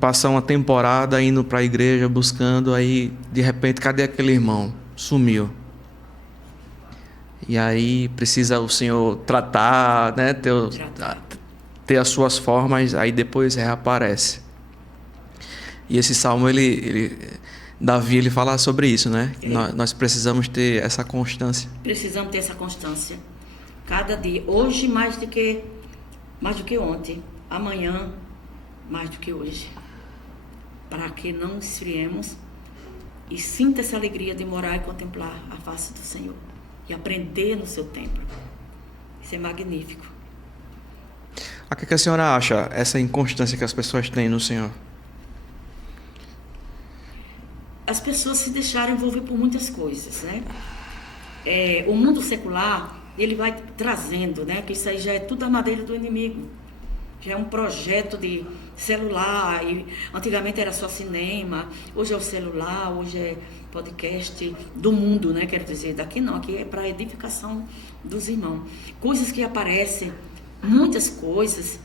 Passar uma temporada indo para a igreja, buscando, aí, de repente, cadê aquele irmão? Sumiu. E aí precisa o Senhor tratar, né? Ter as suas formas, aí depois reaparece. E esse salmo, ele Davi, ele fala sobre isso, né? Nós precisamos ter essa constância. Precisamos ter essa constância. Cada dia. Hoje mais do que ontem. Amanhã mais do que hoje. Para que não esfriemos e sinta essa alegria de morar e contemplar a face do Senhor. E aprender no seu templo. Isso é magnífico. O que a senhora acha essa inconstância que as pessoas têm no Senhor? As pessoas se deixaram envolver por muitas coisas, né? O mundo secular, ele vai trazendo, né? Que isso aí já é tudo a madeira do inimigo. Já é um projeto de celular. E antigamente era só cinema. Hoje é o celular, hoje é podcast do mundo, né? Quero dizer, daqui não, aqui é para edificação dos irmãos. Coisas que aparecem, muitas coisas,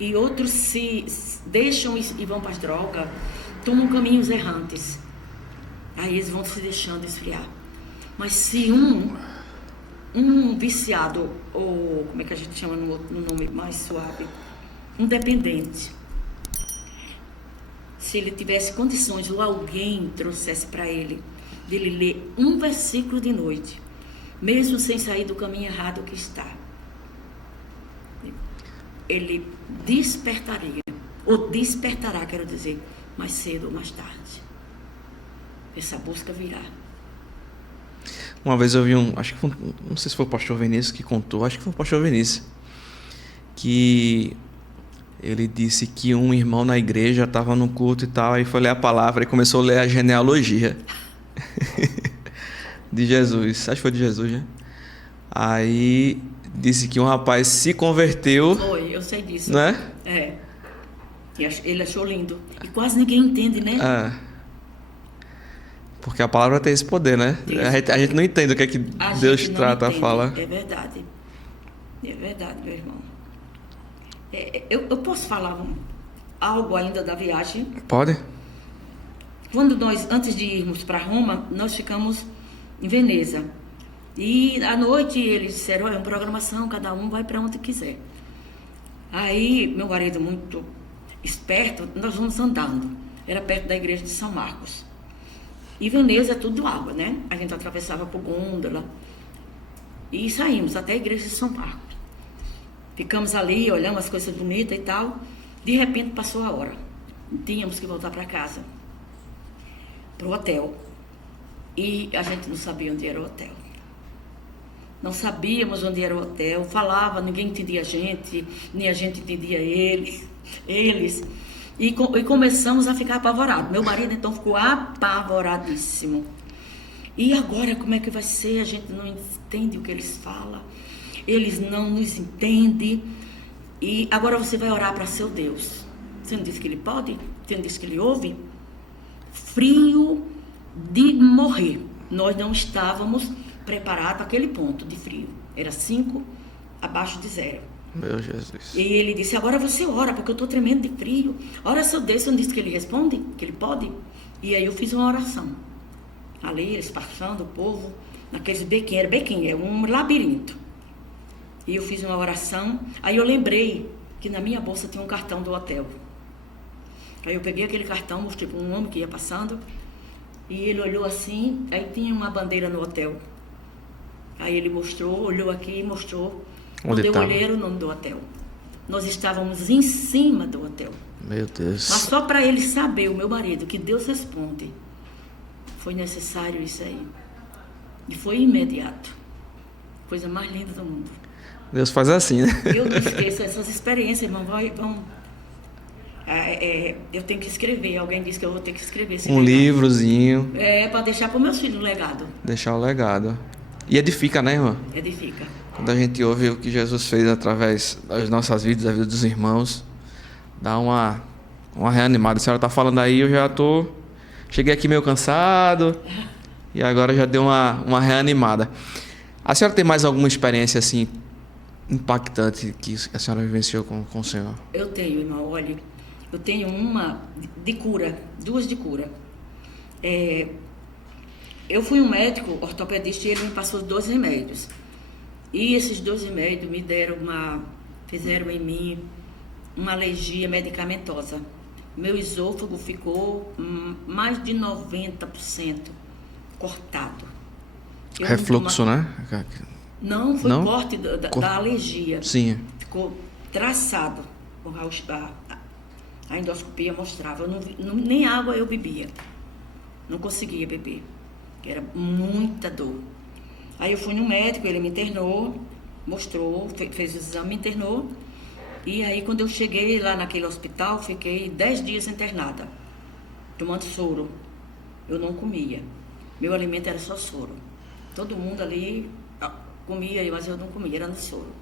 e outros se deixam e vão para as drogas, tomam caminhos errantes. Aí eles vão se deixando esfriar. Mas se um viciado, ou como é que a gente chama no nome mais suave, um dependente, se ele tivesse condições ou alguém trouxesse para ele, dele ler um versículo de noite, mesmo sem sair do caminho errado que está, ele despertaria, ou despertará, quero dizer, mais cedo ou mais tarde. Essa busca virá. Uma vez eu vi acho que não sei se foi o pastor Vinícius que contou, acho que foi o pastor Vinícius, que ele disse que um irmão na igreja estava no culto e tal, aí foi ler a palavra e começou a ler a genealogia de Jesus, acho que foi de Jesus, né? Aí disse que um rapaz se converteu. Foi, eu sei disso. Não é? É. Ele achou lindo. E quase ninguém entende, né? Porque a palavra tem esse poder, né? A gente não entende o que é que Deus trata, fala. É verdade. É verdade, meu irmão. Eu posso falar algo ainda da viagem? Pode. Quando nós, antes de irmos para Roma, nós ficamos em Veneza. E à noite eles disseram, olha, uma programação, cada um vai para onde quiser. Aí, meu marido, muito esperto, nós vamos andando. Era perto da igreja de São Marcos. E Veneza é tudo água, né? A gente atravessava por gôndola. E saímos até a igreja de São Marcos. Ficamos ali, olhamos as coisas bonitas e tal. De repente passou a hora. Tínhamos que voltar para casa. Para o hotel. E a gente não sabia onde era o hotel. Não sabíamos onde era o hotel. Falava, ninguém entendia a gente, nem a gente entendia eles. E começamos a ficar apavorados. Meu marido, então, ficou apavoradíssimo. E agora, como é que vai ser? A gente não entende o que eles falam. Eles não nos entendem. E agora você vai orar para seu Deus. Você não disse que ele pode? Você não disse que ele ouve? Frio de morrer. Nós não estávamos preparados para aquele ponto de frio. Era 5 abaixo de 0. Meu Jesus. E ele disse, agora você ora, porque eu estou tremendo de frio. Ora seu Deus, você não disse que ele responde? Que ele pode? E aí eu fiz uma oração. Ali, eles passando, o povo, naqueles bequinhos, era bequinho, é um labirinto. E eu fiz uma oração, aí eu lembrei que na minha bolsa tinha um cartão do hotel. Aí eu peguei aquele cartão, mostrei para um homem que ia passando, e ele olhou assim, aí tinha uma bandeira no hotel. Aí ele mostrou, olhou aqui e mostrou. Quando eu olhei, era o nome do hotel. Nós estávamos em cima do hotel. Meu Deus. Mas só para ele saber, o meu marido, que Deus responde, foi necessário isso aí. E foi imediato. Coisa mais linda do mundo. Deus faz assim, né? Eu não esqueço essas experiências, irmão. Eu tenho que escrever. Alguém disse que eu vou ter que escrever. Um livrozinho. Para deixar para meus filhos um legado. Deixar o legado. E edifica, né, irmã? Edifica. Quando a gente ouve o que Jesus fez através das nossas vidas, da vida dos irmãos, dá uma reanimada. A senhora está falando aí, eu já tô... Cheguei aqui meio cansado e agora já deu uma reanimada. A senhora tem mais alguma experiência assim impactante que a senhora vivenciou com o Senhor? Eu tenho, irmão. Olha, eu tenho uma de cura, 2 de cura. Eu fui um médico ortopedista e ele me passou 2 remédios. E esses 2 remédios me fizeram em mim uma alergia medicamentosa. meu esôfago ficou mais de 90% cortado. Refluxo, né? Não, foi Não? corte da alergia. Sim. Ficou traçado. A endoscopia mostrava. Nem água eu bebia. Não conseguia beber. Era muita dor. Aí eu fui no médico, ele me internou, mostrou, fez o exame, me internou. E aí quando eu cheguei lá naquele hospital, fiquei 10 dias internada, tomando soro. Eu não comia. Meu alimento era só soro. Todo mundo ali comia, mas eu não comia, era no soro.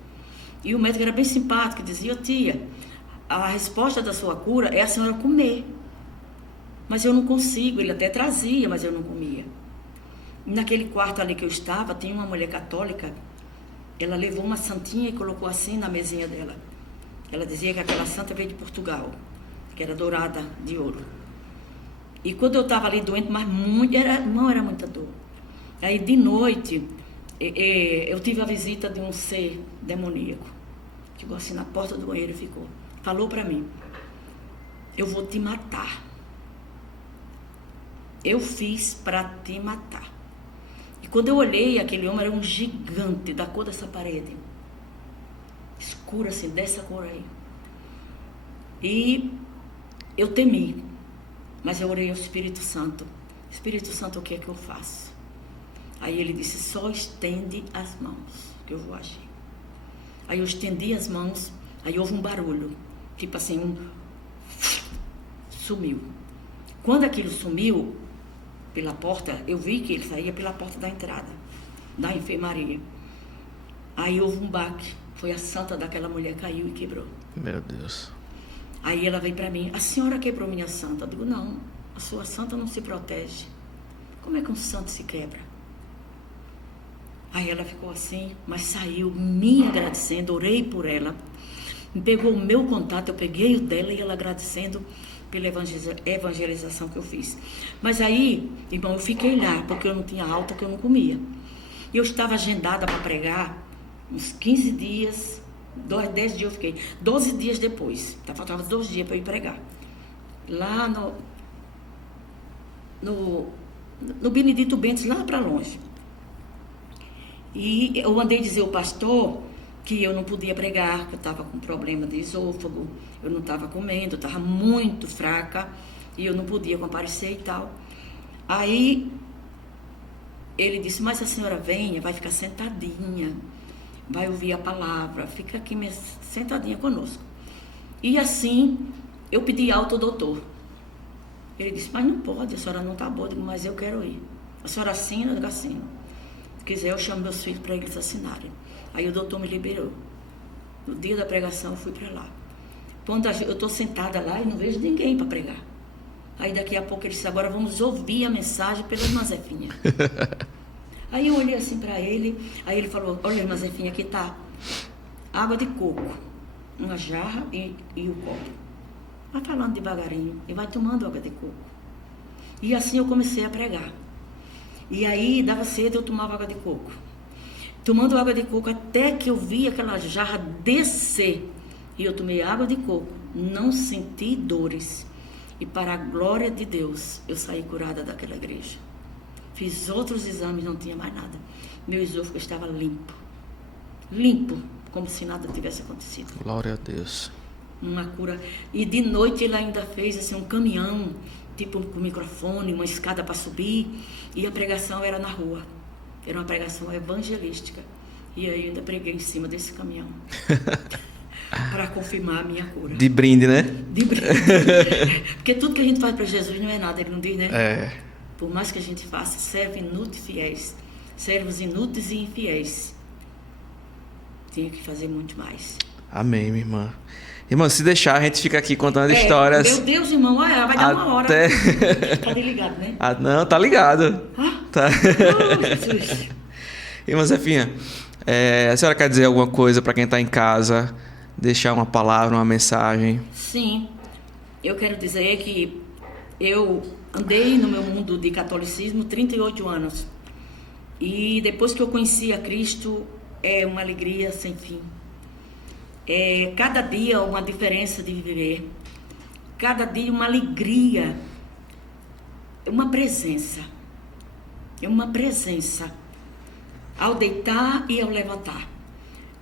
E o médico era bem simpático, dizia: tia, a resposta da sua cura é a senhora comer. Mas eu não consigo, ele até trazia, mas eu não comia. Naquele quarto ali que eu estava, tinha uma mulher católica, ela levou uma santinha e colocou assim na mesinha dela. Ela dizia que aquela santa veio de Portugal, que era dourada de ouro. E quando eu estava ali doente, mas não era muita dor. Aí de noite, eu tive a visita de um ser demoníaco. Chegou assim na porta do banheiro e ficou. Falou para mim: eu vou te matar. Eu fiz para te matar. E quando eu olhei, aquele homem era um gigante da cor dessa parede. Escura assim, dessa cor aí. E eu temi. Mas eu orei ao Espírito Santo. Espírito Santo, o que é que eu faço? Aí ele disse: só estende as mãos, que eu vou agir. Aí eu estendi as mãos, aí houve um barulho. Tipo assim, sumiu. Quando aquilo sumiu, pela porta, eu vi que ele saía pela porta da entrada, da enfermaria. Aí houve um baque. Foi a santa daquela mulher, caiu e quebrou. Meu Deus. Aí ela veio para mim: a senhora quebrou minha santa? Eu digo: não, a sua santa não se protege. Como é que um santo se quebra? Aí ela ficou assim, mas saiu me agradecendo, orei por ela. Pegou o meu contato, eu peguei o dela e ela agradecendo pela evangelização que eu fiz. Mas aí, irmão, eu fiquei lá, porque eu não tinha alta, que eu não comia. E eu estava agendada para pregar uns 15 dias, 10 dias eu fiquei, 12 dias depois, faltava 2 dias para eu ir pregar. Lá no Benedito Bentes, lá para longe. E eu mandei dizer ao pastor que eu não podia pregar, que eu estava com problema de esôfago, eu não estava comendo, eu estava muito fraca e eu não podia comparecer e tal. Aí ele disse: mas a senhora venha, vai ficar sentadinha, vai ouvir a palavra, fica aqui sentadinha conosco. E assim eu pedi alta ao doutor. Ele disse: mas não pode, a senhora não está boa. Eu digo: mas eu quero ir. A senhora assina? Eu digo: assino. Se quiser, eu chamo meus filhos para eles assinarem. Aí o doutor me liberou. No dia da pregação eu fui para lá. Quando eu estou sentada lá e não vejo ninguém para pregar. Aí daqui a pouco ele disse: agora vamos ouvir a mensagem pela irmã Zefinha. Aí eu olhei assim para ele, aí ele falou: olha, irmã Zefinha, aqui está água de coco, uma jarra e o copo. Vai falando devagarinho e vai tomando água de coco. E assim eu comecei a pregar. E aí dava sede, eu tomava água de coco. Tomando água de coco até que eu vi aquela jarra descer. E eu tomei água de coco, não senti dores. E para a glória de Deus, eu saí curada daquela igreja. Fiz outros exames, não tinha mais nada. Meu esôfago estava limpo. Limpo, como se nada tivesse acontecido. Glória a Deus. Uma cura. E de noite ele ainda fez assim, um caminhão, tipo com microfone, uma escada para subir. E a pregação era na rua. Era uma pregação evangelística. E aí eu ainda preguei em cima desse caminhão. Para confirmar a minha cura. De brinde, né? De brinde. Porque tudo que a gente faz para Jesus não é nada, ele não diz, né? É. Por mais que a gente faça, serve inúteis e fiéis. Servos inúteis e infiéis. Tinha que fazer muito mais. Amém, minha irmã. Irmã, se deixar, a gente fica aqui contando histórias. Meu Deus, irmão, vai dar uma hora. Tá ligado, né? Não, tá ligado. Tá. Oh, Jesus. Irmã Zefinha, a senhora quer dizer alguma coisa para quem está em casa? Deixar uma palavra, uma mensagem? Sim. Eu quero dizer que eu andei no meu mundo de catolicismo 38 anos. E depois que eu conheci a Cristo, é uma alegria sem fim. Cada dia uma diferença de viver. cada dia uma alegria, uma presença. É uma presença ao deitar e ao levantar.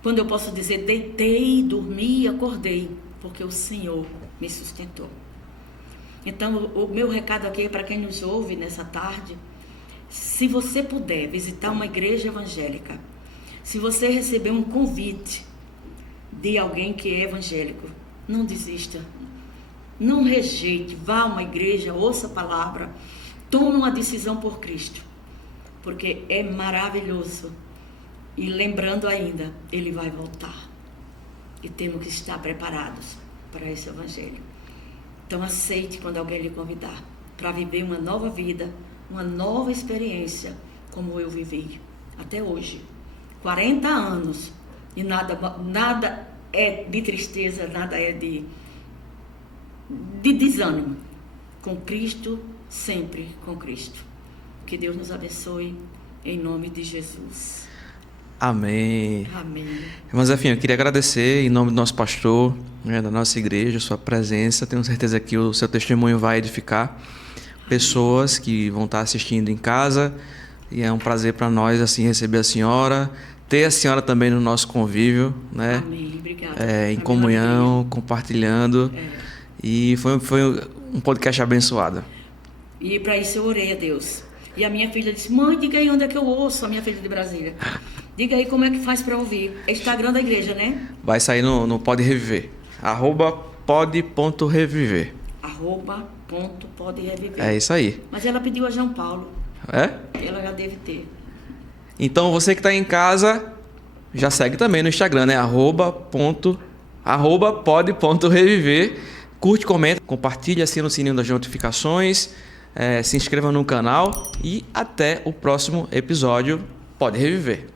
Quando eu posso dizer deitei, dormi e acordei, porque o Senhor me sustentou. Então, o meu recado aqui é para quem nos ouve nessa tarde. Se você puder visitar uma igreja evangélica, se você receber um convite de alguém que é evangélico, não desista, não rejeite, vá a uma igreja, ouça a palavra, tome uma decisão por Cristo, porque é maravilhoso. E lembrando ainda, Ele vai voltar e temos que estar preparados para esse evangelho. Então aceite quando alguém lhe convidar para viver uma nova vida, uma nova experiência, como eu vivi até hoje. 40 anos e nada é de tristeza, nada é de desânimo. Com Cristo, sempre com Cristo. Que Deus nos abençoe em nome de Jesus. Amém. Amém. Irmã Zefinha, eu queria agradecer em nome do nosso pastor, da nossa igreja, sua presença. Tenho certeza que o seu testemunho vai edificar pessoas que vão estar assistindo em casa. E é um prazer para nós assim receber a senhora, ter a senhora também no nosso convívio, né? Amém. Obrigada. Em comunhão, compartilhando. E foi um podcast abençoado. E para isso eu orei a Deus. E a minha filha disse: mãe, diga aí onde é que eu ouço, a minha filha de Brasília. Diga aí como é que faz para ouvir. É Instagram da igreja, né? Vai sair no Pode Reviver. @pode.reviver. @.podereviver. É isso aí. Mas ela pediu a João Paulo. É? Ela já deve ter. Então você que está em casa, já segue também no Instagram, né? @pode.reviver. Curte, comenta, compartilha, assina o sininho das notificações, se inscreva no canal e até o próximo episódio. Pode Reviver.